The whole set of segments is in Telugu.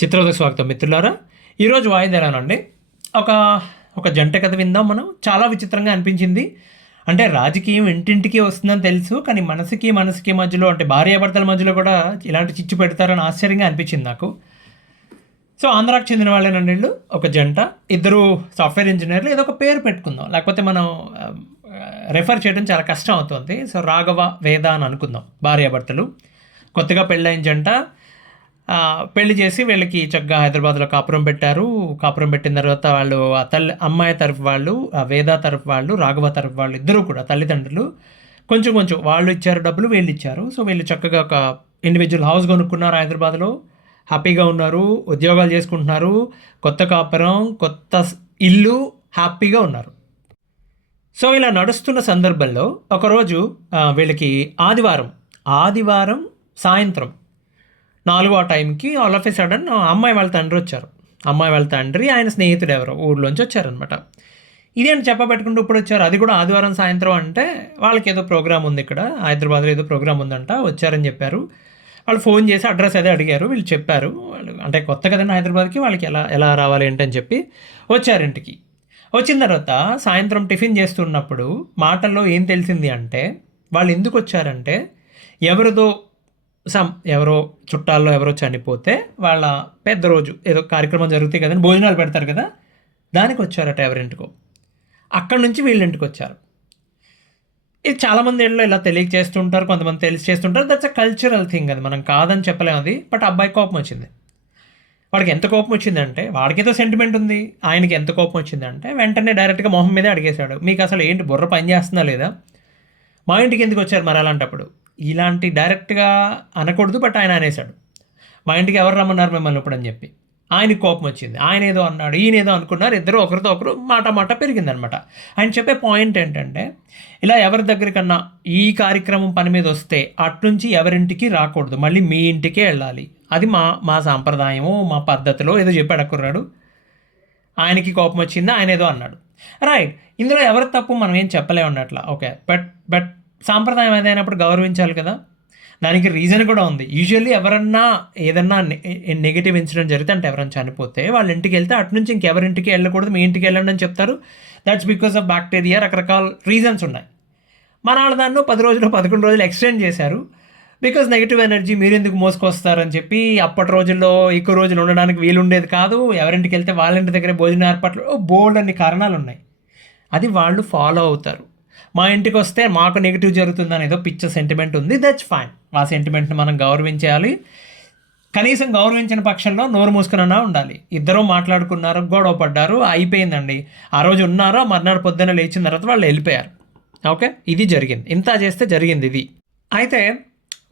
చిత్రోదయ స్వాగతం మిత్రులారా. ఈరోజు వాయిదానండి ఒక ఒక జంట కథ విందాం మనం. చాలా విచిత్రంగా అనిపించింది. అంటే రాజకీయం ఇంటింటికి వస్తుందని తెలుసు, కానీ మనసుకి మధ్యలో అంటే భార్యాభర్తల మధ్యలో కూడా ఇలాంటి చిచ్చు పెడతారని ఆశ్చర్యంగా అనిపించింది నాకు. సో ఆంధ్రాకి చెందిన వాళ్ళేనండి వీళ్ళు. ఒక జంట, ఇద్దరు సాఫ్ట్వేర్ ఇంజనీర్లు. ఏదో ఒక పేరు పెట్టుకుందాం, లేకపోతే మనం రెఫర్ చేయడం చాలా కష్టం అవుతుంది. సో రాఘవ, వేద అని అనుకుందాం. భార్యాభర్తలు, కొత్తగా పెళ్ళైన జంట. పెళ్లి చేసి వీళ్ళకి చక్కగా హైదరాబాద్లో కాపురం పెట్టారు. కాపురం పెట్టిన తర్వాత వాళ్ళు ఆ అమ్మాయి తరఫు వాళ్ళు, ఆ వేద తరఫు వాళ్ళు, రాఘవ తరఫు వాళ్ళు ఇద్దరూ కూడా తల్లిదండ్రులు కొంచెం వాళ్ళు ఇచ్చారు డబ్బులు, వీళ్ళు ఇచ్చారు. సో వీళ్ళు చక్కగా ఒక ఇండివిజువల్ హౌస్ కొనుక్కున్నారు హైదరాబాద్లో. హ్యాపీగా ఉన్నారు, ఉద్యోగాలు చేసుకుంటున్నారు, కొత్త కాపురం, కొత్త ఇల్లు, హ్యాపీగా ఉన్నారు. సో ఇలా నడుస్తున్న సందర్భంలో ఒకరోజు వీళ్ళకి ఆదివారం సాయంత్రం 4 ఆ టైంకి ఆల్ ఆఫ్ ఎ సడన్ అమ్మాయి వాళ్ళ తండ్రి వచ్చారు. అమ్మాయి వాళ్ళ తండ్రి ఆయన స్నేహితుడు ఎవరో ఊర్లోంచి వచ్చారనమాట. ఇదేంటి చెప్పబెట్టుకుంటూ ఇప్పుడు వచ్చారు, అది కూడా ఆదివారం సాయంత్రం. అంటే వాళ్ళకి ఏదో ప్రోగ్రామ్ ఉంది, ఇక్కడ హైదరాబాద్లో ఏదో ప్రోగ్రామ్ ఉందంట, వచ్చారని చెప్పారు. వాళ్ళు ఫోన్ చేసి అడ్రస్ అదే అడిగారు, వీళ్ళు చెప్పారు. వాళ్ళు అంటే కొత్త కదండి హైదరాబాద్కి, వాళ్ళకి ఎలా రావాలి ఏంటని చెప్పి వచ్చారు ఇంటికి. వచ్చిన తర్వాత సాయంత్రం టిఫిన్ చేస్తున్నప్పుడు మాటల్లో ఏం తెలిసింది అంటే, వాళ్ళు ఎందుకు వచ్చారంటే ఎవరో చుట్టాల్లో ఎవరో చనిపోతే వాళ్ళ పెద్ద రోజు ఏదో కార్యక్రమం జరుగుతాయి కదండి, భోజనాలు పెడతారు కదా, దానికి వచ్చారట ఎవరింటికో. అక్కడి నుంచి వీళ్ళింటికి వచ్చారు. ఇది చాలామంది ఇళ్ళలో ఇలా తెలియక చేస్తుంటారు, కొంతమంది తెలిసి చేస్తుంటారు. దట్స్ అ కల్చరల్ థింగ్, అది మనం కాదని చెప్పలేము అది. బట్ అబ్బాయి కోపం వచ్చింది. వాడికి ఎంత కోపం వచ్చిందంటే, వాడికేదో సెంటిమెంట్ ఉంది, ఆయనకి ఎంత కోపం వచ్చిందంటే వెంటనే డైరెక్ట్గా మొహం మీదే అడిగేశాడు, మీకు అసలు ఏంటి బుర్ర పని చేస్తుందా లేదా, మా ఇంటికి ఎందుకు వచ్చారు మరి అలాంటప్పుడు. ఇలాంటి డైరెక్ట్గా అనకూడదు, బట్ ఆయన అనేసాడు, మా ఇంటికి ఎవరు రమ్మన్నారు మిమ్మల్ని ఇప్పుడు అని చెప్పి. ఆయనకి కోపం వచ్చింది. ఆయన ఏదో అన్నాడు, ఈయన ఏదో అనుకున్నారు, ఇద్దరు ఒకరితో ఒకరు మాట పెరిగిందనమాట. ఆయన చెప్పే పాయింట్ ఏంటంటే, ఇలా ఎవరి దగ్గరికన్నా ఈ కార్యక్రమం పని మీద వస్తే అట్నుంచి ఎవరింటికి రాకూడదు, మళ్ళీ మీ ఇంటికే వెళ్ళాలి, అది మా సాంప్రదాయము, మా పద్ధతిలో ఏదో చెప్పాడు కుర్రాడు. ఆయనకి కోపం వచ్చింది, ఆయన ఏదో అన్నాడు. రైట్, ఇందులో ఎవరి తప్పు మనం ఏం చెప్పలేము అట్లా. ఓకే, బట్ సాంప్రదాయం ఏదైనప్పుడు గౌరవించాలి కదా. దానికి రీజన్ కూడా ఉంది. యూజువల్లీ ఎవరన్నా ఏదన్నా నెగిటివ్ ఇన్సిడెంట్ జరిగితే, అంటే ఎవరైనా చనిపోతే వాళ్ళ ఇంటికి వెళ్తే అట్నుంచి ఇంకెవరింటికి వెళ్ళకూడదు, మీ ఇంటికి వెళ్ళండి అని చెప్తారు. దట్స్ బికాస్ ఆఫ్ బ్యాక్టీరియా, రకరకాల రీజన్స్ ఉన్నాయి. మన వాళ్ళు దాన్ని 10 రోజులు 11 రోజులు ఎక్స్టెండ్ చేశారు. బికాజ్ నెగిటివ్ ఎనర్జీ మీరు ఎందుకు మోసుకొస్తారని చెప్పి. అప్పటి రోజుల్లో ఎక్కువ రోజులు ఉండడానికి వీలుండేది కాదు, ఎవరింటికి వెళ్తే వాళ్ళ ఇంటి దగ్గరే భోజనం ఏర్పాట్లు, బోల్డ్ అన్ని కారణాలు ఉన్నాయి. అది వాళ్ళు ఫాలో అవుతారు. మా ఇంటికి వస్తే మాకు నెగిటివ్ జరుగుతుందని ఏదో పిచ్చ సెంటిమెంట్ ఉంది, దట్స్ ఫైన్. ఆ సెంటిమెంట్ని మనం గౌరవించాలి. కనీసం గౌరవించిన పక్షంలో నోరు మూసుకున్నా ఉండాలి. ఇద్దరూ మాట్లాడుకున్నారు, గొడవ పడ్డారు, అయిపోయిందండి. ఆ రోజు ఉన్నారో మర్నాడు పొద్దున్న లేచిన తర్వాత వాళ్ళు వెళ్ళిపోయారు. ఓకే, ఇది జరిగింది, ఇంత చేస్తే జరిగింది ఇది. అయితే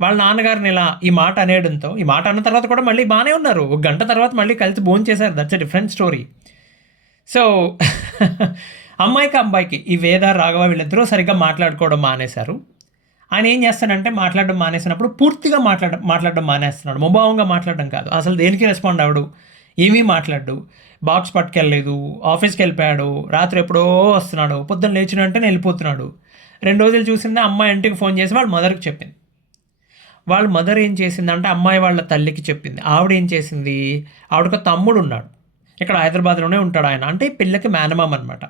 వాళ్ళ నాన్నగారిని ఇలా ఈ మాట అనేయడంతో, ఈ మాట అన్న తర్వాత కూడా మళ్ళీ బాగానే ఉన్నారు. 1 గంట తర్వాత మళ్ళీ కలిసి భోజనం చేశారు. That's a different story. So అమ్మాయికి ఈ వేద, రాఘవ వీళ్ళిద్దరూ సరిగ్గా మాట్లాడుకోవడం మానేశారు. ఆయన ఏం చేస్తాడంటే, మాట్లాడడం మానేసినప్పుడు పూర్తిగా మాట్లాడడం మానేస్తున్నాడు. ముభావంగా మాట్లాడడం కాదు, అసలు దేనికి రెస్పాండ్ అవడు, ఏమీ మాట్లాడు. బాక్స్ పట్టుకెళ్ళలేదు, ఆఫీస్కి వెళ్ళిపోయాడు, రాత్రి ఎప్పుడో వస్తున్నాడు, పొద్దున్న లేచిన వెంటనే వెళ్ళిపోతున్నాడు. 2 రోజులు చూసిందే అమ్మాయి ఇంటికి ఫోన్ చేసి వాళ్ళ మదర్కి చెప్పింది. వాళ్ళ మదర్ ఏం చేసిందంటే అమ్మాయి వాళ్ళ తల్లికి చెప్పింది. ఆవిడ ఏం చేసింది, ఆవిడకు తమ్ముడు ఉన్నాడు, ఇక్కడ హైదరాబాద్లోనే ఉంటాడు ఆయన, అంటే పిల్లకి మేనమామ అనమాట.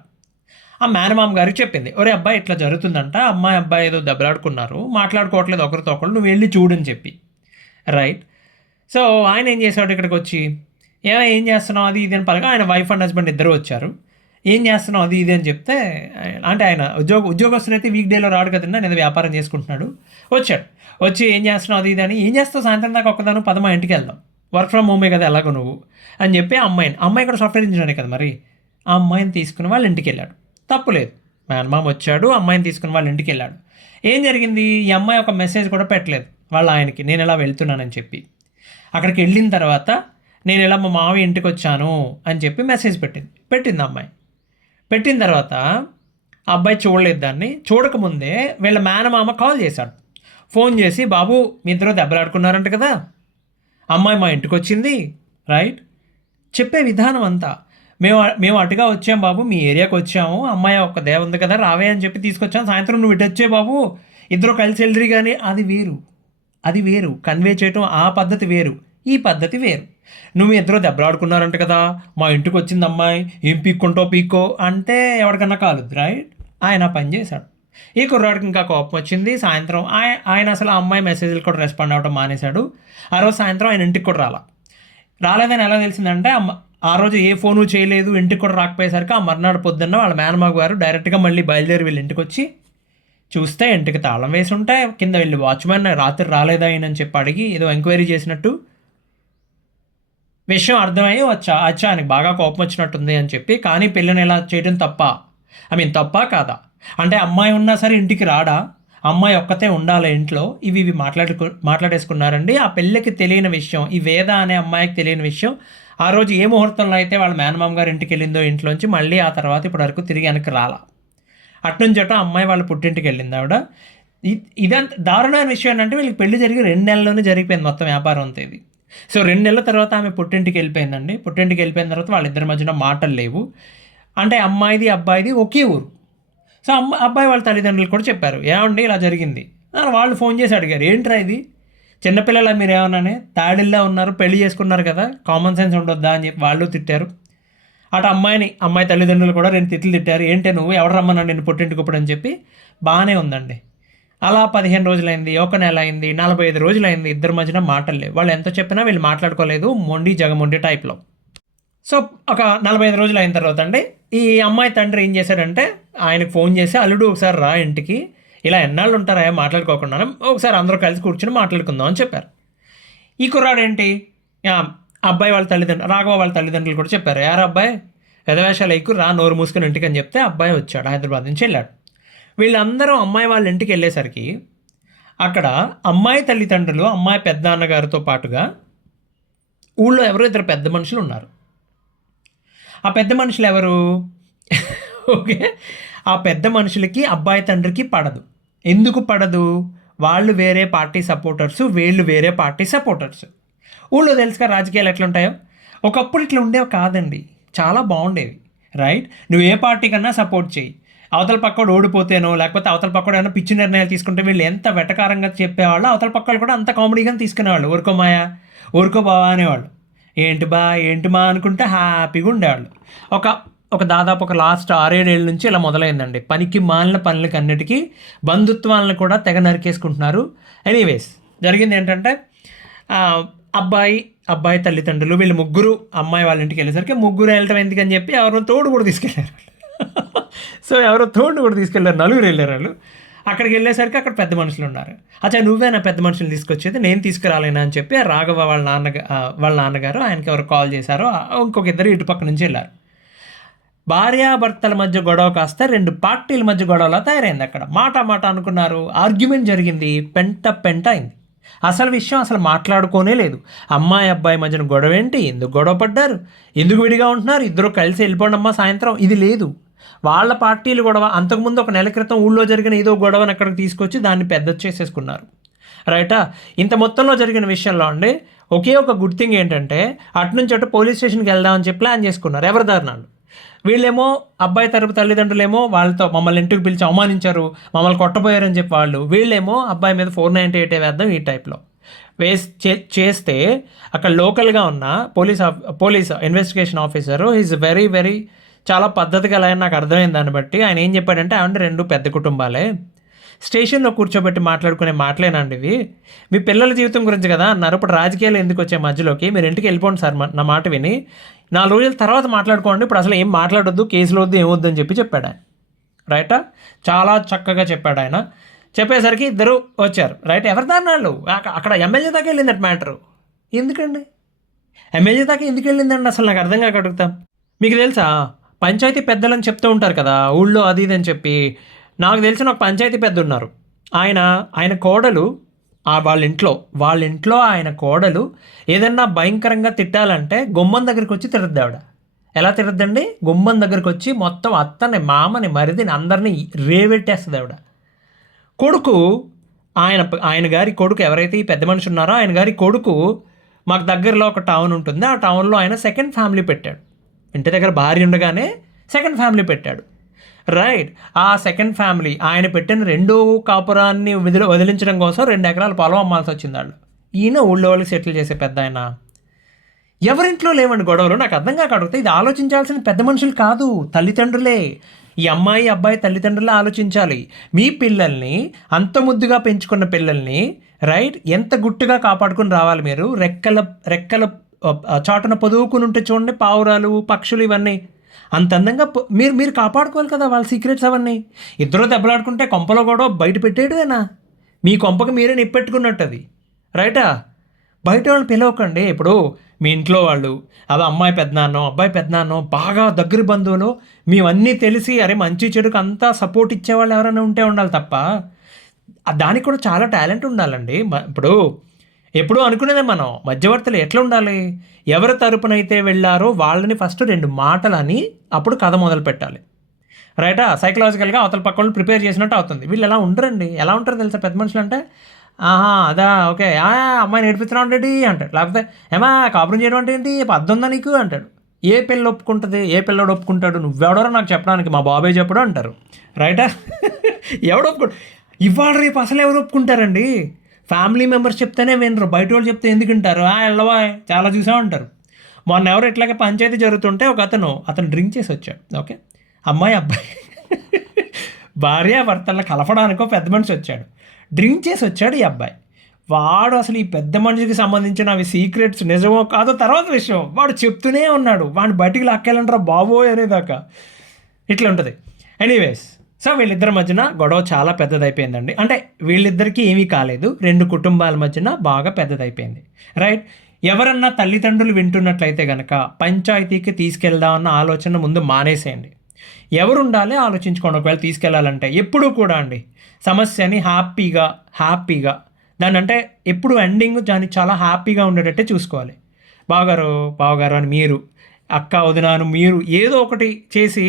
ఆ మేనమామ గారికి చెప్పింది, ఒరే అబ్బాయి ఇట్లా జరుగుతుందంట, అబ్బాయి ఏదో దెబ్బలాడుకున్నారు, మాట్లాడుకోవట్లేదు ఒకరితో ఒకరు, నువ్వు వెళ్ళి చూడని చెప్పి. రైట్. సో ఆయన ఏం చేశాడు, ఇక్కడికి వచ్చి ఏం చేస్తున్నావు అది ఇది అని పలక. ఆయన వైఫ్ అండ్ హస్బెండ్ ఇద్దరు వచ్చారు. ఏం చేస్తున్నావు అది ఇది అని చెప్తే, అంటే ఆయన ఉద్యోగస్తునైతే వీక్ డేలో రాడు కదండి, ఆయన ఏదో వ్యాపారం చేసుకుంటున్నాడు. వచ్చి ఏం చేస్తున్నావు అది ఇది అని. ఏం చేస్తావు సాయంత్రం దాకా ఒక్కదాను, మా ఇంటికి వెళ్దాం, వర్క్ ఫ్రమ్ హోమే కదా ఎలాగో నువ్వు అని చెప్పి అమ్మాయి కూడా సాఫ్ట్వేర్ ఇంజనీరే కదా మరి, ఆ అమ్మాయిని తీసుకుని వాళ్ళ ఇంటికి వెళ్ళాడు. తప్పులేదు, మేనమామ వచ్చాడు, అమ్మాయిని తీసుకుని వాళ్ళ ఇంటికి వెళ్ళాడు. ఏం జరిగింది, ఈ అమ్మాయి ఒక మెసేజ్ కూడా పెట్టలేదు వాళ్ళ ఆయనకి, నేను ఇలా వెళ్తున్నానని చెప్పి. అక్కడికి వెళ్ళిన తర్వాత నేను ఇలా మా మామయ్య ఇంటికి వచ్చాను అని చెప్పి మెసేజ్ పెట్టింది అమ్మాయి. పెట్టిన తర్వాత అబ్బాయి చూడలేదు దాన్ని. చూడకముందే వీళ్ళ మేనమామ కాల్ చేశాడు, ఫోన్ చేసి, బాబు మీ ఇద్దరు దెబ్బలాడుకున్నారంట కదా, అమ్మాయి మా ఇంటికి వచ్చింది. రైట్. చెప్పే విధానం అంతా, మేము అటుగా వచ్చాం బాబు, మీ ఏరియాకి వచ్చాము, అమ్మాయి ఒక దేవ ఉంది కదా రావే అని చెప్పి తీసుకొచ్చాం, సాయంత్రం నువ్వు ఇటు వచ్చే బాబు, ఇద్దరు కలిసి వెళ్ళి. కానీ అది వేరు కన్వే చేయటం, ఆ పద్ధతి వేరు, ఈ పద్ధతి వేరు. నువ్వు ఇద్దరు దెబ్బలాడుకున్నారంట కదా, మా ఇంటికి వచ్చింది అమ్మాయి, ఏం పీక్కుంటావు పీక్కో అంటే ఎవరికన్నా కాలుద్ది, రైట్? ఆయన ఆ పని చేశాడు. ఈ కుర్రాడికి ఇంకా కోపం వచ్చింది. సాయంత్రం ఆయన అసలు ఆ అమ్మాయి మెసేజ్లు కూడా రెస్పాండ్ అవ్వడం మానేశాడు. ఆ రోజు సాయంత్రం ఆయన ఇంటికి కూడా రాలేదని ఎలా తెలిసిందంటే, ఆ రోజు ఏ ఫోను చేయలేదు, ఇంటికి కూడా రాకపోయేసరికి ఆ మర్నాడు పొద్దున్న వాళ్ళ మేనమామ గారు డైరెక్ట్గా మళ్ళీ బయలుదేరి వీళ్ళ ఇంటికి వచ్చి చూస్తే ఇంటికి తాళం వేసి ఉంటే, కింద వెళ్ళి వాచ్మెన్ రాత్రి రాలేదా అని చెప్పి అడిగి ఏదో ఎంక్వైరీ చేసినట్టు విషయం అర్థమయ్యి వచ్చా ఆయనకి బాగా కోపం వచ్చినట్టుంది అని చెప్పి. కానీ పిల్లని ఇలా చేయడం తప్ప, తప్ప కాదా అంటే, అమ్మాయి ఉన్నా సరే ఇంటికి రాడా, అమ్మాయి ఒక్కతే ఉండాలి ఇంట్లో, ఇవి మాట్లాడేసుకున్నారండి. ఆ పిల్లకి తెలియని విషయం, ఈ వేద అనే అమ్మాయికి తెలియని విషయం, ఆ రోజు ఏ ముహూర్తంలో అయితే వాళ్ళ మేనమామ గారు ఇంటికి వెళ్ళిందో ఇంట్లోంచి మళ్ళీ ఆ తర్వాత ఇప్పటి వరకు తిరిగి వెనక్కి రాలా. అట్నుంచట అమ్మాయి వాళ్ళ పుట్టింటికి వెళ్ళింది ఆవిడ. ఇదంత దారుణమైన విషయం ఏంటంటే, వీళ్ళకి పెళ్లి జరిగి 2 నెలల్లోనే జరిగిపోయింది మొత్తం వ్యాపారం అంతా ఇది. సో 2 నెలల తర్వాత ఆమె పుట్టింటికి వెళ్ళిపోయిందండి. పుట్టింటికి వెళ్ళిపోయిన తర్వాత వాళ్ళిద్దరి మధ్యన మాటలు లేవు. అంటే అమ్మాయిది అబ్బాయిది ఒకే ఊరు. సో అబ్బాయి వాళ్ళ తల్లిదండ్రులు కూడా చెప్పారు, ఏమండి ఇలా జరిగింది. వాళ్ళు ఫోన్ చేసి అడిగారు, ఏంట్రా ఇది, చిన్నపిల్లల మీరు ఏమన్నానే తాడిల్లా ఉన్నారు, పెళ్లి చేసుకున్నారు కదా, కామన్ సెన్స్ ఉండొద్దా అని చెప్పి వాళ్ళు తిట్టారు. అటు అమ్మాయి తల్లిదండ్రులు కూడా 2 తిట్లు తిట్టారు, ఏంటే నువ్వు ఎవరు రమ్మన్నా నేను పుట్టింటికి ఇప్పుడు అని చెప్పి. బాగానే ఉందండి. అలా 15 రోజులైంది, 1 నెల అయింది, 45 రోజులైంది, ఇద్దరి మధ్యన మాటలు లేవు. వాళ్ళు ఎంత చెప్పినా వీళ్ళు మాట్లాడుకోలేదు, మొండి జగమొండి టైప్లో. సో ఒక 45 రోజులు అయిన తర్వాత అండి, ఈ అమ్మాయి తండ్రి ఏం చేశాడంటే ఆయనకు ఫోన్ చేసి, అల్లుడు ఒకసారి రా ఇంటికి, ఇలా ఎన్నాళ్ళు ఉంటారా మాట్లాడుకోకుండా, ఒకసారి అందరూ కలిసి కూర్చొని మాట్లాడుకుందాం అని చెప్పారు. ఈ కుర్రాడు ఏంటి, అబ్బాయి వాళ్ళ తల్లిదండ్రులు, రాఘవ వాళ్ళ తల్లిదండ్రులు కూడా చెప్పారు, యారు అబ్బాయి పెదవేషాలు ఎక్కువ రా, నోరు మూసుకుని ఇంటికి అని చెప్తే అబ్బాయి వచ్చాడు, హైదరాబాద్ నుంచి వెళ్ళాడు. వీళ్ళందరూ అమ్మాయి వాళ్ళ ఇంటికి వెళ్ళేసరికి అక్కడ అమ్మాయి తల్లిదండ్రులు, అమ్మాయి పెద్ద అన్నగారితో పాటుగా ఊళ్ళో ఎవరో 2 పెద్ద మనుషులు ఉన్నారు. ఆ పెద్ద మనుషులు ఎవరు, ఓకే, ఆ పెద్ద మనుషులకి అబ్బాయి తండ్రికి పడదు. ఎందుకు పడదు, వాళ్ళు వేరే పార్టీ సపోర్టర్స్, వీళ్ళు వేరే పార్టీ సపోర్టర్స్. ఊళ్ళో తెలుసుగా రాజకీయాలు ఎట్లుంటాయో. ఒకప్పుడు ఇట్లా ఉండేవి కాదండి, చాలా బాగుండేవి, రైట్? నువ్వు ఏ పార్టీ కన్నా సపోర్ట్ చేయి, అవతల పక్కడు ఓడిపోతేనో లేకపోతే అవతల పక్కడు ఏమైనా పిచ్చి నిర్ణయాలు తీసుకుంటే వీళ్ళు ఎంత వెటకారంగా చెప్పేవాళ్ళు, అవతల పక్కలు కూడా అంత కామెడీగా తీసుకునేవాళ్ళు. ఊరుకోమాయా, ఊరుకో బావా అనేవాళ్ళు. ఏంటి మా అనుకుంటే హ్యాపీగా ఉండేవాళ్ళు. ఒక దాదాపు ఒక లాస్ట్ 6-7 ఏళ్ళ నుంచి ఇలా మొదలైందండి. పనికి మాలిన పనులకి అన్నిటికీ బంధుత్వాలను కూడా తెగ నరికేసుకుంటున్నారు. ఎనీవేస్ జరిగింది ఏంటంటే, అబ్బాయి తల్లిదండ్రులు వీళ్ళు ముగ్గురు అమ్మాయి వాళ్ళ ఇంటికి వెళ్ళేసరికి, ముగ్గురు వెళ్ళటం ఎందుకని చెప్పి ఎవరో తోడు కూడా తీసుకెళ్ళారు. సో ఎవరో తోడు కూడా తీసుకెళ్ళారు, 4 వెళ్ళారు వాళ్ళు. అక్కడికి వెళ్ళేసరికి అక్కడ పెద్ద మనుషులు ఉన్నారు. అచ్చా నువ్వేనా పెద్ద మనుషులు తీసుకొచ్చేది, నేను తీసుకురాలేనా అని చెప్పి రాఘవ వాళ్ళ నాన్నగారు ఆయనకి ఎవరు కాల్ చేశారో ఇంకొక 2 ఇటుపక్క నుంచి వెళ్ళారు. భార్యాభర్తల మధ్య గొడవ కాస్త 2 పార్టీల మధ్య గొడవలా తయారైంది. అక్కడ మాట అనుకున్నారు, ఆర్గ్యుమెంట్ జరిగింది, పెంట అయింది. అసలు విషయం అసలు మాట్లాడుకోనే లేదు. అమ్మాయి అబ్బాయి మధ్యన గొడవ ఏంటి, ఎందుకు గొడవ పడ్డారు, ఎందుకు విడిగా ఉంటున్నారు, ఇద్దరు కలిసి వెళ్ళిపోండమ్మా సాయంత్రం, ఇది లేదు. వాళ్ళ పార్టీలు గొడవ, అంతకుముందు 1 నెల క్రితం ఊళ్ళో జరిగిన ఏదో గొడవని అక్కడికి తీసుకొచ్చి దాన్ని పెద్ద చేసేసుకున్నారు, రైటా? ఇంత మొత్తంలో జరిగిన విషయంలో అండి ఒకే ఒక గుడ్ థింగ్ ఏంటంటే, అటు పోలీస్ స్టేషన్కి వెళ్దామని చెప్పి ప్లాన్ చేసుకున్నారు ఎవరి దారుణాలు. వీళ్ళేమో అబ్బాయి తరపు తల్లిదండ్రులేమో వాళ్ళతో మమ్మల్ని ఇంటికి పిలిచి అవమానించారు, మమ్మల్ని కొట్టబోయారని చెప్పి వీళ్ళేమో అబ్బాయి మీద 498 వేద్దాం ఈ టైప్లో చేస్తే, అక్కడ లోకల్గా ఉన్న police investigation officer is very very చాలా పద్ధతిగా ఎలా నాకు అర్థమైంది. దాన్ని బట్టి ఆయన ఏం చెప్పాడంటే, 2 పెద్ద కుటుంబాలే, స్టేషన్లో కూర్చోబెట్టి మాట్లాడుకునే మాటలేనండి ఇవి, మీ పిల్లల జీవితం గురించి కదా అన్నారు, ఇప్పుడు రాజకీయాలు ఎందుకు వచ్చే మధ్యలోకి, మీరు ఇంటికి వెళ్ళిపోండి సార్ నా మాట విని, 4 రోజుల తర్వాత మాట్లాడుకోండి, ఇప్పుడు అసలు ఏం మాట్లాడొద్దు, కేసులు వద్దు, ఏమొద్దు అని చెప్పాడు ఆయన, రైటా? చాలా చక్కగా చెప్పాడు ఆయన. చెప్పేసరికి ఇద్దరు వచ్చారు, రైట్? ఎవరి దారుణాలు, అక్కడ ఎమ్మెల్యే దాకా వెళ్ళిందట మ్యాటరు. ఎందుకండి ఎమ్మెల్యే దాకా ఎందుకు వెళ్ళిందండి అసలు నాకు అర్థం కాక అడుగుతాం. మీకు తెలుసా, పంచాయతీ పెద్దలని చెప్తూ ఉంటారు కదా ఊళ్ళో అది ఇది అని చెప్పి. నాకు తెలిసిన ఒక పంచాయతీ పెద్ద ఉన్నారు, ఆయన కోడలు వాళ్ళ ఇంట్లో ఆయన కోడలు ఏదన్నా భయంకరంగా తిట్టాలంటే గుమ్మం దగ్గరికి వచ్చి తిరద్దు ఆవిడ. ఎలా తిరద్దండి, గుమ్మం దగ్గరికి వచ్చి మొత్తం అత్తని మామని మరిదిని అందరినీ రేవెట్టేస్తుంది ఆవిడ. కొడుకు ఆయన గారి కొడుకు ఎవరైతే ఈ పెద్ద మనిషి ఉన్నారో ఆయన గారి కొడుకు, మాకు దగ్గరలో ఒక టౌన్ ఉంటుంది, ఆ టౌన్లో ఆయన 2nd ఫ్యామిలీ పెట్టాడు. ఇంటి దగ్గర భార్య ఉండగానే 2nd ఫ్యామిలీ పెట్టాడు, రైట్? ఆ 2nd ఫ్యామిలీ ఆయన పెట్టిన 2వ కాపురాన్ని వదిలించడం కోసం 2 ఎకరాల పొలం అమ్మాల్సి వచ్చింది వాళ్ళు. ఈయన ఊళ్ళో వాళ్ళకి సెటిల్ చేసే పెద్ద ఆయన. ఎవరింట్లో లేవండి గొడవలు. నాకు అర్థం కాక అడిగితే, ఇది ఆలోచించాల్సిన పెద్ద మనుషులు కాదు, తల్లిదండ్రులే. ఈ అమ్మాయి అబ్బాయి తల్లిదండ్రులే ఆలోచించాలి. మీ పిల్లల్ని, అంత ముద్దుగా పెంచుకున్న పిల్లల్ని, రైట్, ఎంత గుట్టుగా కాపాడుకుని రావాలి మీరు. రెక్కల రెక్కల చాటున పొదువుకుని ఉంటే చూడండి, పావురాలు పక్షులు ఇవన్నీ అంత అందంగా మీరు మీరు కాపాడుకోవాలి కదా వాళ్ళ సీక్రెట్స్ అవన్నీ. ఇద్దరు దెబ్బలాడుకుంటే కొంపలో కూడా బయట పెట్టేయడమేనా? మీ కొంపకి మీరే నిప్పెట్టుకున్నట్టు అది, రైటా? బయట వాళ్ళని పిలవకండి. ఇప్పుడు మీ ఇంట్లో వాళ్ళు, అవి అమ్మాయి పెద్దనాన్నో అబ్బాయి పెద్దనాన్నో బాగా దగ్గర బంధువులు, మేమన్నీ తెలిసి అరే మంచి చెడుకు అంతా సపోర్ట్ ఇచ్చేవాళ్ళు ఎవరైనా ఉంటే ఉండాలి తప్ప, దానికి కూడా చాలా టాలెంట్ ఉండాలండి. ఇప్పుడు ఎప్పుడూ అనుకునేదే మనం, మధ్యవర్తులు ఎట్లా ఉండాలి, ఎవరి తరపునైతే వెళ్ళారో వాళ్ళని ఫస్ట్ 2 మాటలని అప్పుడు కథ మొదలు పెట్టాలి, రైటా? సైకలాజికల్గా అవతల పక్క వాళ్ళు ప్రిపేర్ చేసినట్టు అవుతుంది. వీళ్ళు ఎలా ఉండరండి. ఎలా ఉంటారు తెలుసా పెద్ద మనుషులు అంటే, ఆహా అదా ఓకే, అమ్మాయి నేర్పిస్తున్నావు అంటే అంటాడు. లేకపోతే ఏమా కాపురం చేయడం అంటే ఏంటి, పద్దుందా నీకు అంటాడు. ఏ పిల్ల ఒప్పుకుంటుంది, ఏ పిల్లడు ఒప్పుకుంటాడు, నువ్వెవడరో నాకు చెప్పడానికి, మా బాబాయ్ చెప్పడం అంటారు, రైటా? ఎవడు ఒప్పుకోడు. ఇవాళ రేపు అసలు ఎవరు ఒప్పుకుంటారండి? ఫ్యామిలీ మెంబర్స్ చెప్తేనే వినరు, బయట వాళ్ళు చెప్తే ఎందుకు వింటారు? వెళ్ళవా చాలా చూసా ఉంటారు. మొన్న ఎవరు ఇట్లాగే పంచాయతీ జరుగుతుంటే ఒక అతను డ్రింక్ చేసి వచ్చాడు. ఓకే, అమ్మాయి అబ్బాయి భార్యాభర్తలను కలపడానికో పెద్ద మనిషి వచ్చాడు. డ్రింక్ చేసి వచ్చాడు ఈ అబ్బాయి. వాడు అసలు ఈ పెద్ద మనిషికి సంబంధించిన అవి సీక్రెట్స్ నిజమో కాదో తర్వాత విషయం, వాడు చెప్తూనే ఉన్నాడు. వాడిని బయటికి లాక్కెళ్ళంటారా బాబోయ్ అనేదాకా ఇట్లా ఉంటుంది. ఎనీవేస్, సో వీళ్ళిద్దరి మధ్యన గొడవ చాలా పెద్దదైపోయిందండి. అంటే వీళ్ళిద్దరికీ ఏమీ కాలేదు, 2 కుటుంబాల మధ్యన బాగా పెద్దదైపోయింది, రైట్? ఎవరన్నా తల్లిదండ్రులు వింటున్నట్లయితే కనుక పంచాయతీకి తీసుకెళ్దామన్న ఆలోచన ముందు మానేసేయండి. ఎవరు ఉండాలి ఆలోచించుకోండి. ఒకవేళ తీసుకెళ్లాలంటే ఎప్పుడూ కూడా అండి సమస్యని హ్యాపీగా దాన్ని, అంటే ఎప్పుడు ఎండింగ్ దాన్ని చాలా హ్యాపీగా ఉండేటట్టే చూసుకోవాలి. బావగారు అని మీరు, అక్క వదినాను మీరు ఏదో ఒకటి చేసి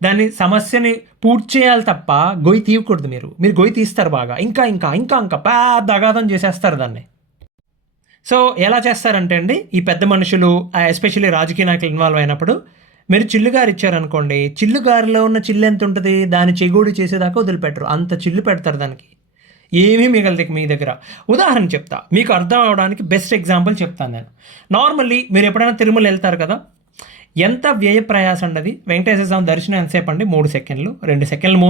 దాన్ని సమస్యని పూర్తి చేయాలి తప్ప గొయ్యి తీయకూడదు. మీరు గొయ్యి తీస్తారు బాగా, ఇంకా ఇంకా ఇంకా ఇంకా పెద్ద అగాధం చేసేస్తారు దాన్ని. సో ఎలా చేస్తారంటే అండి, ఈ పెద్ద మనుషులు ఎస్పెషల్లీ రాజకీయ నాయకులు ఇన్వాల్వ్ అయినప్పుడు, మీరు చిల్లుగారు ఇచ్చారనుకోండి, చిల్లుగారిలో ఉన్న చిల్లు ఎంత ఉంటుంది, దాన్ని చెగోడి చేసేదాకా వదిలిపెట్టరు, అంత చిల్లు పెడతారు దానికి, ఏమీ మిగలదు మీ దగ్గర. ఉదాహరణ చెప్తా, మీకు అర్థం అవడానికి బెస్ట్ ఎగ్జాంపుల్ చెప్తాను నేను. నార్మల్లీ మీరు ఎప్పుడైనా తిరుమల వెళ్తారు కదా, ఎంత వ్యయ ప్రయాసం అండి. వెంకటేశ్వర స్వామి దర్శనం ఎంతసేపు అండి? 3 సెకండ్లు, 2 సెకండ్లు,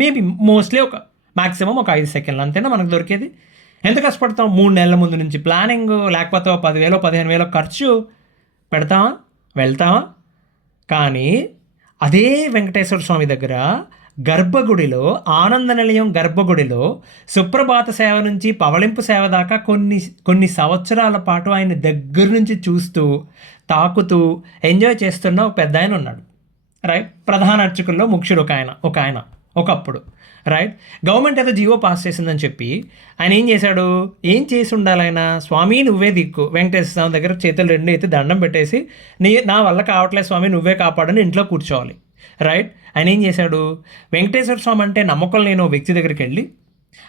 మేబీ మోస్ట్లీ ఒక మ్యాక్సిమం ఒక 5 సెకండ్లు అంతేనా మనకు దొరికేది. ఎంత కష్టపడతాం? 3 నెలల ముందు నుంచి ప్లానింగ్, లేకపోతే 10,000 15,000 ఖర్చు పెడతామా, వెళ్తామా? కానీ అదే వెంకటేశ్వర స్వామి దగ్గర గర్భగుడిలో, ఆనంద నిలయం గర్భగుడిలో సుప్రభాత సేవ నుంచి పవళింపు సేవ దాకా కొన్ని సంవత్సరాల పాటు ఆయన దగ్గర నుంచి చూస్తూ, తాకుతూ, ఎంజాయ్ చేస్తున్న ఒక పెద్ద ఆయన ఉన్నాడు, రైట్? ప్రధాన అర్చకుల్లో ముఖ్యుడు ఒక ఆయన ఒకప్పుడు, రైట్? గవర్నమెంట్ ఏదో జీవో పాస్ చేసిందని చెప్పి ఆయన ఏం చేసి ఉండాలి ఆయన? స్వామి నువ్వే దిక్కు, వెంకటేశ్వర స్వామి దగ్గర చేతులు 2 ఎత్తి దండం పెట్టేసి, నా వల్ల కావట్లేదు స్వామి నువ్వే కాపాడని ఇంట్లో కూర్చోవాలి, రైట్? ఆయన ఏం చేశాడు? వెంకటేశ్వర స్వామి అంటే నమ్మకం లేని వ్యక్తి దగ్గరికి వెళ్ళి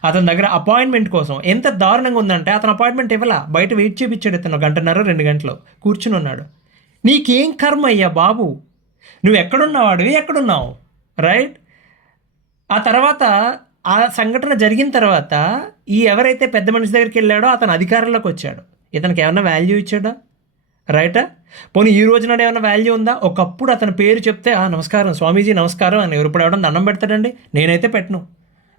అతని దగ్గర అపాయింట్మెంట్ కోసం, ఎంత దారుణంగా ఉందంటే అతను అపాయింట్మెంట్ ఇవ్వాల, బయట వెయిట్ చేయించాడు. ఇతను 1.5-2 గంటలు కూర్చుని ఉన్నాడు. నీకేం కర్మ అయ్యా బాబు, నువ్వు ఎక్కడున్నావు, రైట్? ఆ తర్వాత ఆ సంఘటన జరిగిన తర్వాత ఎవరైతే పెద్ద మనిషి దగ్గరికి వెళ్ళాడో అతను అధికారంలోకి వచ్చాడు. ఇతనికి ఏమన్నా వాల్యూ ఇచ్చాడా, రైటా? పోనీ ఈ రోజు నాడు ఏమైనా వాల్యూ ఉందా? ఒకప్పుడు అతని పేరు చెప్తే నమస్కారం స్వామీజీ నమస్కారం అని ఇప్పుడు ఎవడన్నా దండం పెడతాడండి? నేనైతే పెట్టను,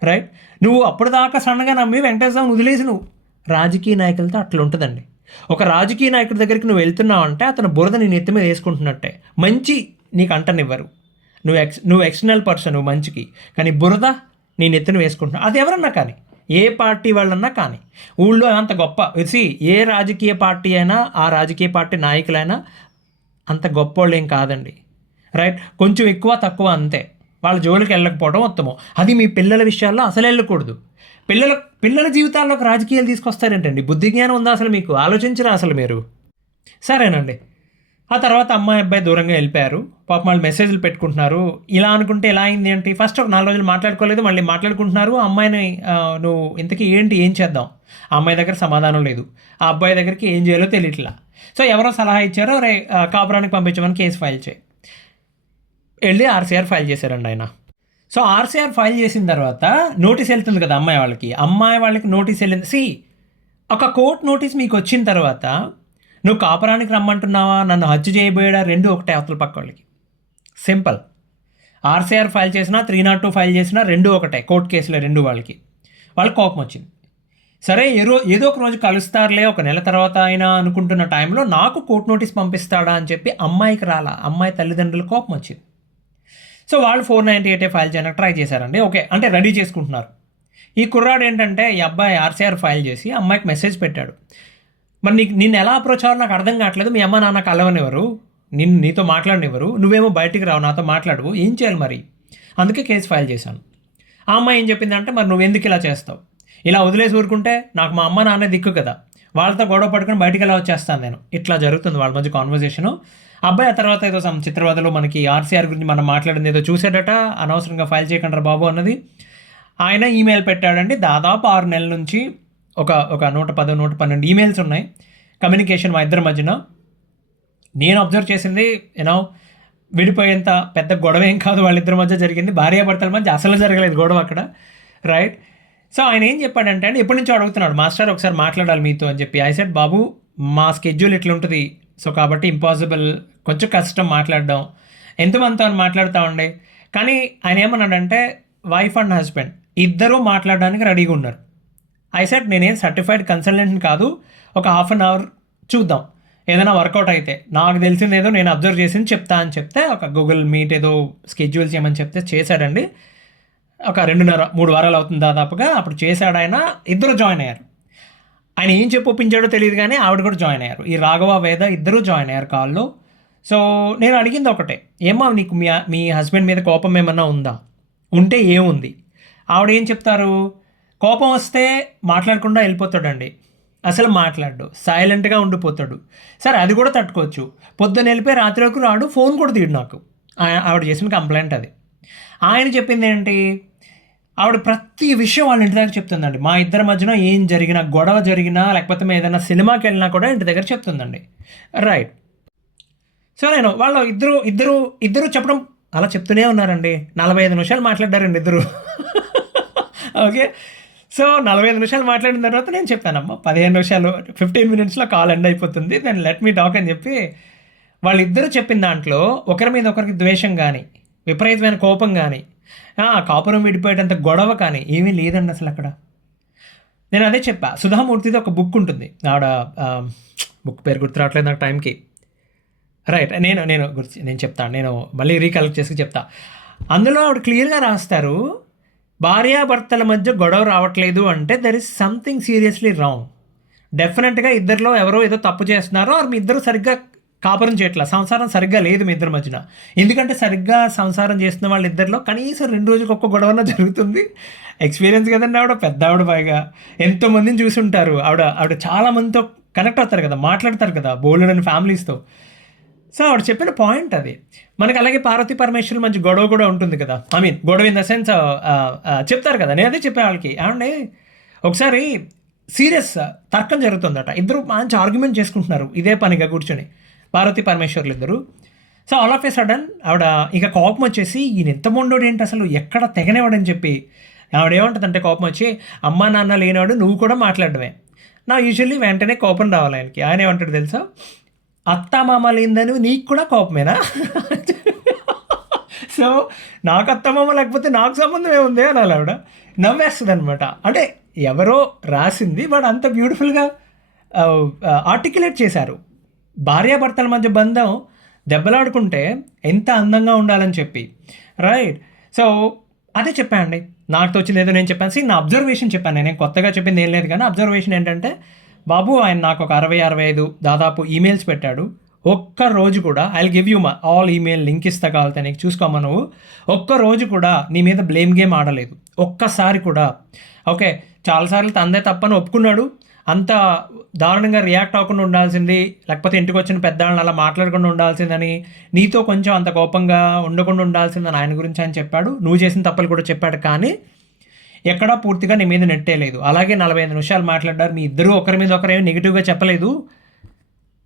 రైట్? నువ్వు అప్పుడు దాకా సన్నగా నమ్మి వెంకటేశ్వరం వదిలేసి నువ్వు. రాజకీయ నాయకులతో అట్లా ఉంటుందండి. ఒక రాజకీయ నాయకుడి దగ్గరికి నువ్వు వెళ్తున్నావు అంటే అతను బురద నీ నెత్తి మీద వేసుకుంటున్నట్టే. మంచి నీకు అంటనివ్వరు, నువ్వు ఎక్స్టర్నల్ పర్సన్ మంచికి, కానీ బురద నీ నెత్తిని వేసుకుంటున్నావు. అది ఎవరన్నా కానీ, ఏ పార్టీ వాళ్ళన్నా కానీ, ఊళ్ళో అంత గొప్ప ఏ రాజకీయ పార్టీ అయినా, ఆ రాజకీయ పార్టీ నాయకులైనా అంత గొప్ప వాళ్ళు ఏం కాదండి, రైట్? కొంచెం ఎక్కువ తక్కువ అంతే. వాళ్ళ జోలికి వెళ్ళకపోవడం ఉత్తమం. అది మీ పిల్లల విషయాల్లో అసలు వెళ్ళకూడదు. పిల్లల జీవితాల్లోకి రాజకీయాలు తీసుకొస్తారేంటండి? బుద్ధి జ్ఞానం ఉందా అసలు మీకు? ఆలోచించరా అసలు మీరు? సరేనండి, ఆ తర్వాత అమ్మాయి అబ్బాయి దూరంగా వెళ్ళిపోయారు. పాపం వాళ్ళు మెసేజ్లు పెట్టుకుంటున్నారు. ఇలా అనుకుంటే ఎలా అయింది అంటే, ఫస్ట్ ఒక 4 రోజులు మాట్లాడుకోలేదు, మళ్ళీ మాట్లాడుకుంటున్నారు. అమ్మాయిని నువ్వు ఇంతకీ ఏం చేద్దాం? ఆ అమ్మాయి దగ్గర సమాధానం లేదు, ఆ అబ్బాయి దగ్గరికి ఏం చేయాలో తెలియట్లా. సో ఎవరో సలహా ఇచ్చారో, కాపురానికి పంపించమని కేసు ఫైల్ చేయి. వెళ్ళి ఆర్సీఆర్ ఫైల్ చేశారండి ఆయన. సో ఆర్సీఆర్ ఫైల్ చేసిన తర్వాత నోటీస్ వెళ్తుంది కదా అమ్మాయి వాళ్ళకి నోటీస్ వెళ్ళింది. ఒక కోర్ట్ నోటీస్ మీకు వచ్చిన తర్వాత నువ్వు కాపురానికి రమ్మంటున్నావా, నన్ను హత్య చేయబోయాడా, రెండు ఒకటే అవతల పక్క వాళ్ళకి. సింపుల్. ఆర్సీఆర్ ఫైల్ చేసినా 302 ఫైల్ చేసినా రెండు ఒకటే, కోర్టు కేసులే రెండు. వాళ్ళకి కోపం వచ్చింది. సరే ఏదో ఒక రోజు కలుస్తారులే, ఒక నెల తర్వాత అయినా అనుకుంటున్న టైంలో నాకు కోర్టు నోటీస్ పంపిస్తాడా అని చెప్పి అమ్మాయికి అమ్మాయి తల్లిదండ్రులు కోపం వచ్చింది. సో వాళ్ళు 498 ఫైల్ చేయడానికి ట్రై చేశారండి. ఓకే అంటే రెడీ చేసుకుంటున్నారు. ఈ కుర్రాడు ఏంటంటే ఈ అబ్బాయి ఆర్సీఆర్ ఫైల్ చేసి అమ్మాయికి మెసేజ్ పెట్టాడు. మరి నిన్ను ఎలా అప్రోచ్ అవ్వాలో నాకు అర్థం కావట్లేదు, మీ అమ్మ నాన్న కలవనివ్వరు, నీతో మాట్లాడనివ్వరు, నువ్వేమో బయటికి రావు, నాతో మాట్లాడవు, ఏం చేయాలి మరి, అందుకే కేసు ఫైల్ చేశాను. ఆ అమ్మాయి ఏం చెప్పిందంటే, మరి నువ్వు ఎందుకు ఇలా చేస్తావు, ఇలా వదిలేసి ఊరుకుంటే నాకు మా అమ్మ నాన్న దిక్కు కదా, వాళ్ళతో గొడవ పట్టుకుని బయటికి ఎలా వచ్చేస్తాను నేను. ఇట్లా జరుగుతుంది వాళ్ళ మధ్య కాన్వర్జేషను. అబ్బాయి ఆ తర్వాత ఏదో చిత్రవదలో మనకి ఆర్సీఆర్ గురించి మనం మాట్లాడింది ఏదో చూసాడట, అనవసరంగా ఫైల్ చేయకండి బాబు అన్నది. ఆయన ఈమెయిల్ పెట్టాడండి. దాదాపు 6 నెలల నుంచి ఒక 110 112 ఈమెయిల్స్ ఉన్నాయి కమ్యూనికేషన్ మా ఇద్దరి మధ్యన. నేను అబ్జర్వ్ చేసింది విడిపోయేంత పెద్ద గొడవ ఏం కాదు వాళ్ళిద్దరి మధ్య జరిగింది, భార్యాభర్తల మధ్య అసలు జరగలేదు గొడవ అక్కడ, రైట్. సో ఆయన ఏం చెప్పాడంటే అండి, ఎప్పటి నుంచో అడుగుతున్నాడు, మాస్టర్ ఒకసారి మాట్లాడాలి మీతో అని చెప్పి. ఐ సెడ్ బాబు మా స్కెడ్యూల్ ఇట్లుంటుంది, సో కాబట్టి ఇంపాసిబుల్, కొంచెం కష్టం మాట్లాడడం, ఎంతమందితో అని మాట్లాడుతూ ఉండే. కానీ ఆయన ఏమన్నాడంటే వైఫ్ అండ్ హస్బెండ్ ఇద్దరూ మాట్లాడడానికి రెడీగా ఉన్నారు. ఐ సెడ్ నేనేం సర్టిఫైడ్ కన్సల్టెంట్ కాదు, ఒక హాఫ్ అన్ అవర్ చూద్దాం, ఏదైనా వర్కౌట్ అయితే నాకు తెలిసింది ఏదో నేను అబ్జర్వ్ చేసింది చెప్తా అని చెప్తే, ఒక గూగుల్ మీట్ ఏదో స్కెడ్యూల్ చేయమని చెప్తే చేశాడండి. ఒక 2.5-3 వారాలు అవుతుంది దాదాపుగా. అప్పుడు చేశాడు ఆయన. ఇద్దరు జాయిన్ అయ్యారు. ఆయన ఏం చెప్పి ఒప్పించాడో తెలియదు కానీ ఆవిడ కూడా జాయిన్ అయ్యారు. ఈ రాఘవ వేద ఇద్దరూ జాయిన్ అయ్యారు కాల్లో. సో నేను అడిగింది ఒకటే, ఏమో నీకు మీ హస్బెండ్ మీద కోపం ఏమన్నా ఉందా, ఉంటే ఏముంది. ఆవిడ ఏం చెప్తారు, కోపం వస్తే మాట్లాడకుండా వెళ్ళిపోతాడండి, అసలు మాట్లాడు, సైలెంట్గా ఉండిపోతాడు. సరే అది కూడా తట్టుకోవచ్చు, పొద్దున్న వెళ్ళిపోయి రాత్రి వరకు రాడు, ఫోన్ కూడా తీయడు నాకు. ఆవిడ చేసిన కంప్లైంట్ అది. ఆయన చెప్పింది ఏంటి, ఆవిడ ప్రతి విషయం వాళ్ళ ఇంటి దగ్గర చెప్తుందండి. మా ఇద్దరి మధ్యన ఏం జరిగినా, గొడవ జరిగినా, లేకపోతే మేము ఏదైనా సినిమాకి వెళ్ళినా కూడా ఇంటి దగ్గర చెప్తుందండి, రైట్. సో నేను వాళ్ళు ఇద్దరు చెప్పడం అలా చెప్తూనే ఉన్నారండి. 45 నిమిషాలు మాట్లాడారండి ఇద్దరు. ఓకే. సో 45 నిమిషాలు మాట్లాడిన తర్వాత నేను చెప్పానమ్మా 15 నిమిషాలు 15 మినిట్స్లో కాల్ ఎండ్ అయిపోతుంది, దెన్ లెట్ మీ టాక్ అని చెప్పి. వాళ్ళిద్దరూ చెప్పిన దాంట్లో ఒకరి మీద ఒకరికి ద్వేషం కానీ, విపరీతమైన కోపం కానీ, కాపురం విడిపోయేటంత గొడవ కానీ ఏమీ లేదండి అసలు అక్కడ. నేను అదే చెప్పా, సుధామూర్తిది ఒక బుక్ ఉంటుంది, ఆవిడ బుక్ పేరు గుర్తురావట్లేదు నాకు టైంకి, రైట్. నేను చెప్తాను, నేను మళ్ళీ రీకలెక్ట్ చేసి చెప్తా. అందులో ఆవిడ క్లియర్గా రాస్తారు, భార్యాభర్తల మధ్య గొడవ రావట్లేదు అంటే there is something seriously wrong. డెఫినెట్గా ఇద్దరిలో ఎవరో ఏదో తప్పు చేస్తున్నారో, ఆర్ మీ ఇద్దరు సరిగ్గా కాపురం చేయట్లా, సంసారం సరిగ్గా లేదు మీ ఇద్దరి మధ్యన. ఎందుకంటే సరిగ్గా సంసారం చేస్తున్న వాళ్ళిద్దరిలో కనీసం 2 రోజులకు ఒక్క గొడవన జరుగుతుంది. ఎక్స్పీరియన్స్ కదండి ఆవిడ, పెద్ద ఆవిడ, పైగా ఎంతోమందిని చూసి ఉంటారు. ఆవిడ చాలా మందితో కనెక్ట్ అవుతారు కదా, మాట్లాడతారు కదా, బోల్డెన్ ఫ్యామిలీస్తో. సో ఆవిడ చెప్పిన పాయింట్ అది. మనకి అలాగే పార్వతీ పరమేశ్వరుల మంచి గొడవ కూడా ఉంటుంది కదా, ఐ మీన్ గొడవ ఇన్ ద సెన్స్ చెప్తారు కదా. నేను అదే చెప్పాను వాళ్ళకి, ఏమంటే ఒకసారి సీరియస్ తర్కం జరుగుతుందట, ఇద్దరు మంచి ఆర్గ్యుమెంట్ చేసుకుంటున్నారు ఇదే పనిగా కూర్చొని, పార్వతీ పరమేశ్వర్లు ఇద్దరు. So all of A sudden ఆవిడ ఇక కోపం వచ్చేసి, ఈయన ఎంత మొండోడు ఏంటి అసలు, ఎక్కడ తెగనివాడని చెప్పి ఆవిడ ఏమంటుందంటే, కోపం వచ్చి, అమ్మా నాన్న లేనివాడు నువ్వు కూడా మాట్లాడమే. నా యూజువల్లీ వెంటనే కోపం రావాలి ఆయనకి. ఆయన ఏమంటాడు తెలుసా, అత్తమామ లేదని నీకు కూడా కోపమేనా? సో నాకు అత్తమామ లేకపోతే నాకు సంబంధం ఏముంది అనాలి ఆవిడ. నవ్వేస్తుంది అనమాట. అంటే ఎవరో రాసింది వాడు అంత బ్యూటిఫుల్గా ఆర్టికులేట్ చేశారు. భార్యాభర్తల మధ్య బంధం దెబ్బలాడుకుంటే ఎంత అందంగా ఉండాలని చెప్పి, రైట్. సో అదే చెప్పానండి, నాకు వచ్చింది ఏదో నేను చెప్పాను. నా అబ్జర్వేషన్ చెప్పాను, నేను కొత్తగా చెప్పింది ఏం లేదు. కానీ అబ్జర్వేషన్ ఏంటంటే, బాబు ఆయన నాకు ఒక 60-65 దాదాపు ఈమెయిల్స్ పెట్టాడు. ఒక్కరోజు కూడా I will give you all email link ఇస్తా కావాలితే నీకు చూసుకోమా నువ్వు. ఒక్కరోజు కూడా నీ మీద బ్లేమ్ గేమ్ ఆడలేదు, ఒక్కసారి కూడా. ఓకే, చాలాసార్లు తందే తప్పని ఒప్పుకున్నాడు. అంత దారుణంగా రియాక్ట్ అవ్వకుండా ఉండాల్సింది, లేకపోతే ఇంటికి వచ్చిన పెద్దవాళ్ళని అలా మాట్లాడకుండా ఉండాల్సిందని, నీతో కొంచెం అంత కోపంగా ఉండకుండా ఉండాల్సిందని ఆయన గురించి ఆయన చెప్పాడు. నువ్వు చేసిన తప్పులు కూడా చెప్పాడు, కానీ ఎక్కడా పూర్తిగా నీ మీద నెట్టేయలేదు. అలాగే 45 నిమిషాలు మాట్లాడారు, మీ ఇద్దరు ఒకరి మీద ఒకరు ఏమి నెగిటివ్గా చెప్పలేదు,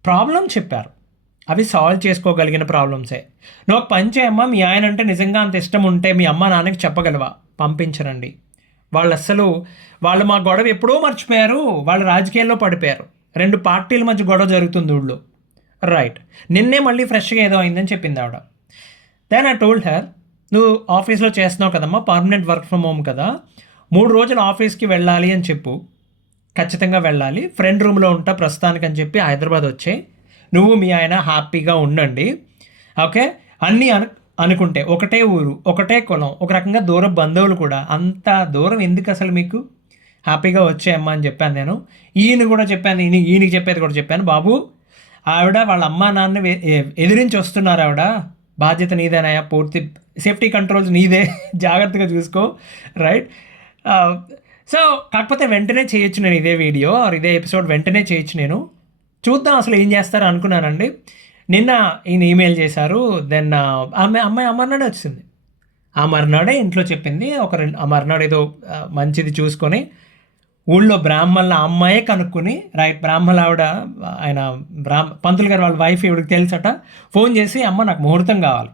ప్రాబ్లం చెప్పారు, అవి సాల్వ్ చేసుకోగలిగిన ప్రాబ్లమ్సే. నువ్వు ఒక పని చేయమ్మా, మీ ఆయన అంటే నిజంగా అంత ఇష్టం ఉంటే మీ అమ్మ నాన్నకి చెప్పగలవా, పంపించరండి. వాళ్ళు మా గొడవ ఎప్పుడో మర్చిపోయారు, వాళ్ళు రాజకీయాల్లో పడిపోయారు, 2 పార్టీల మధ్య గొడవ జరుగుతుంది ఊళ్ళో. రైట్. నిన్నే మళ్ళీ ఫ్రెష్గా ఏదో అయిందని చెప్పింది ఆవిడ. దెన్ ఐ టోల్డ్ హర్, నువ్వు ఆఫీస్లో చేస్తున్నావు కదమ్మా, పర్మనెంట్ వర్క్ ఫ్రమ్ హోమ్ కదా, 3 రోజులు ఆఫీస్కి వెళ్ళాలి అని చెప్పు, ఖచ్చితంగా వెళ్ళాలి, ఫ్రెండ్ రూమ్లో ఉంటా ప్రస్తుతానికి అని చెప్పి హైదరాబాద్ వచ్చే, నువ్వు మీ ఆయన హ్యాపీగా ఉండండి, ఓకే. అన్నీ అనుకుంటే ఒకటే ఊరు, ఒకటే కులం, ఒక రకంగా దూరం బంధువులు కూడా, అంత దూరం ఎందుకు అసలు మీకు, హ్యాపీగా వచ్చేయమ్మా అని చెప్పాను నేను. ఈయన కూడా చెప్పాను, ఈయనకి చెప్పేది కూడా చెప్పాను, బాబు ఆవిడ వాళ్ళ అమ్మా నాన్న ఎదిరించి వస్తున్నారు, ఆవిడ బాధ్యత నీదేనాయా, పూర్తి సేఫ్టీ కంట్రోల్స్ నీదే, జాగ్రత్తగా చూసుకో, రైట్. సో కాకపోతే వెంటనే చేయొచ్చు నేను ఇదే వీడియో ఆర్ ఇదే ఎపిసోడ్ వెంటనే చేయొచ్చు నేను, చూద్దాం అసలు ఏం చేస్తారో అనుకున్నానండి. నిన్న ఈయన ఈమెయిల్ చేశారు, దెన్ అమ్మాయి మర్నాడే వచ్చింది, ఆ మర్నాడే ఇంట్లో చెప్పింది. ఆ మర్నాడు ఏదో మంచిది చూసుకొని ఊళ్ళో బ్రాహ్మణుల అమ్మాయే కనుక్కుని, రైట్, బ్రాహ్మణులు ఆవిడ, ఆయన పంతులు గారు వాళ్ళ వైఫ్ ఇవిడికి తెలుసట, ఫోన్ చేసి అమ్మ నాకు ముహూర్తం కావాలి,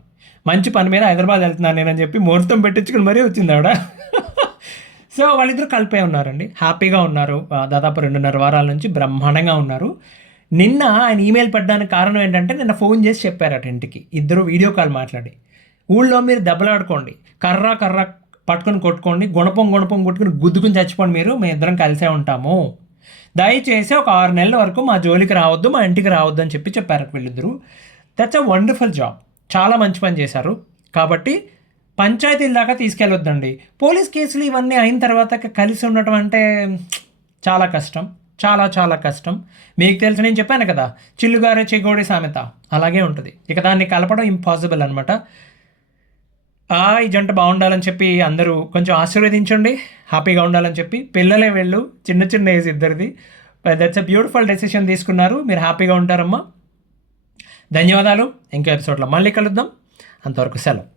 మంచి పని మీద హైదరాబాద్ వెళ్తున్నాను నేనని చెప్పి ముహూర్తం పెట్టించుకుని మరీ వచ్చింది ఆవిడ. సో వాళ్ళిద్దరూ కలిపే ఉన్నారండి, హ్యాపీగా ఉన్నారు, దాదాపు 2.5 వారాల నుంచి బ్రహ్మాండంగా ఉన్నారు. నిన్న ఆయన ఈమెయిల్ పెట్టడానికి కారణం ఏంటంటే, నిన్న ఫోన్ చేసి చెప్పారట ఇంటికి, ఇద్దరు వీడియో కాల్ మాట్లాడి, ఊళ్ళో మీరు దెబ్బలాడుకోండి, కర్ర పట్టుకొని కొట్టుకోండి, గుణపం కొట్టుకుని గుద్దుకుని చచ్చిపోండి, మేము ఇద్దరం కలిసే ఉంటాము, దయచేసి ఒక 6 నెలల వరకు మా జోలికి రావద్దు, మా ఇంటికి రావద్దు అని చెప్పారట వీళ్ళిద్దరూ. దట్స్ అ వండర్ఫుల్ జాబ్, చాలా మంచి పని చేశారు. కాబట్టి పంచాయతీల దాకా తీసుకెళ్ళొద్దండి, పోలీస్ కేసులు ఇవన్నీ అయిన తర్వాత కలిసి ఉండటం అంటే చాలా కష్టం, చాలా చాలా కష్టం. మీకు తెలిసి నేను చెప్పాను కదా, చిల్లుగారే చెగోడి సామెత, అలాగే ఉంటుంది. ఇక దాన్ని కలపడం ఇంపాసిబుల్ అనమాట. ఈ జంట బాగుండాలని చెప్పి అందరూ కొంచెం ఆశీర్వదించండి, హ్యాపీగా ఉండాలని చెప్పి. పిల్లలే వెళ్ళు, చిన్న ఏజ్ ఇద్దరిది. దట్స్ అ బ్యూటిఫుల్ డెసిషన్ తీసుకున్నారు, మీరు హ్యాపీగా ఉంటారమ్మా. ధన్యవాదాలు. ఇంకో ఎపిసోడ్లో మళ్ళీ కలుద్దాం, అంతవరకు సెలవు.